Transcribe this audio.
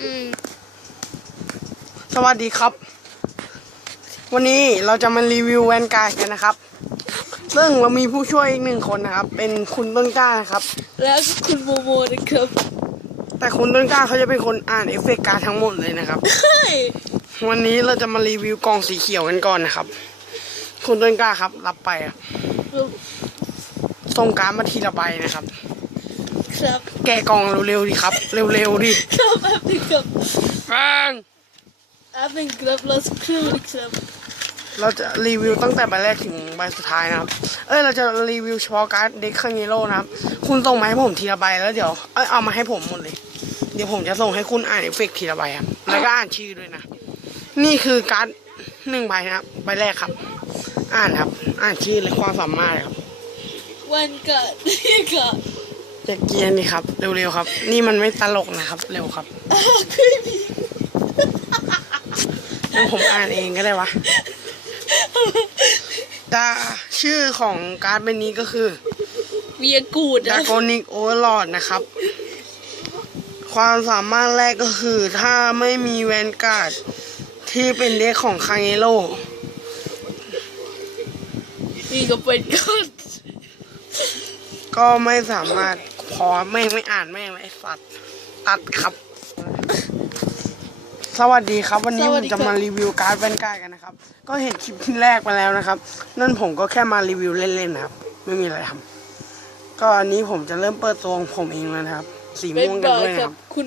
อืมสวัสดีครับ วันนี้เราจะมารีวิวแวนการ์ดกันนะครับ ซึ่งเรามีผู้ช่วยอีกหนึ่งคนนะครับ เป็นคุณต้นกล้านะครับ แล้วก็คุณโมโมนะครับ แต่คุณต้นกล้าเขาจะเป็นคนอ่านเอฟเฟกต์การ์ดทั้งหมดเลยนะครับ เฮ้ย วันนี้เราจะมารีวิวกล่องสีเขียวกันก่อนนะครับ คุณต้นกล้าครับ รับไปอะส่งการ์ดมาทีละใบนะครับ ครับแกะกล่องเร็วๆดิครับ เร็วๆดิครับแป๊บนึงครับแฟงแป๊บนึงครับรอสักครู่นะครับเราจะรีวิวตั้งแต่ใบแรกถึงใบสุดท้ายนะครับ เอ้ยเราจะรีวิวเฉพาะการ์ดเด็กคังเยโร่นะครับ คุณส่งมาให้ผมทีละใบแล้วเดี๋ยว เอ้ยเอามาให้ผมหมดเลย เดี๋ยวผมจะส่งให้คุณอ่านเอฟเฟกต์ทีละใบครับ แล้วก็อ่านชื่อด้วยนะ นี่คือการ์ดหนึ่งใบนะครับ ใบแรกครับ อ่านครับ อ่านชื่อและความสามารถครับ วันเกิดนี่ค่ะจะเกรียนนี่ครับ เร็วๆครับ นี่มันไม่ตลกนะครับ เร็วครับอ้าวไม่มีงั้นผมอ่านเองก็ได้วะดาชื่อของการ์ดใบนี้ก็คือ เวียกูดดานะ โกนิกโอเวอร์ลอดนะครับ ความสามารถแรกก็คือ ถ้าไม่มีแวนการ์ดที่เป็นเด็กของคางเอโร่นี่ก็เป็นก้อนก็ไม่สามารถ พอแม่งไม่อ่านแม่งไอ้สัตว์ตัดครับ สวัสดีครับ วันนี้ผมจะมารีวิวการ์ดแวนการ์ดกันนะครับ ก็เห็นคลิปที่แรกไปแล้วนะครับ นั่นผมก็แค่มารีวิวเล่นๆนะครับ ไม่มีอะไรทำก็อันนี้ผมจะเริ่มเปิดตัวของผมเองแล้วนะครับ สีไม่ม่วงกันบอกด้วยนะกัคบรับคุณ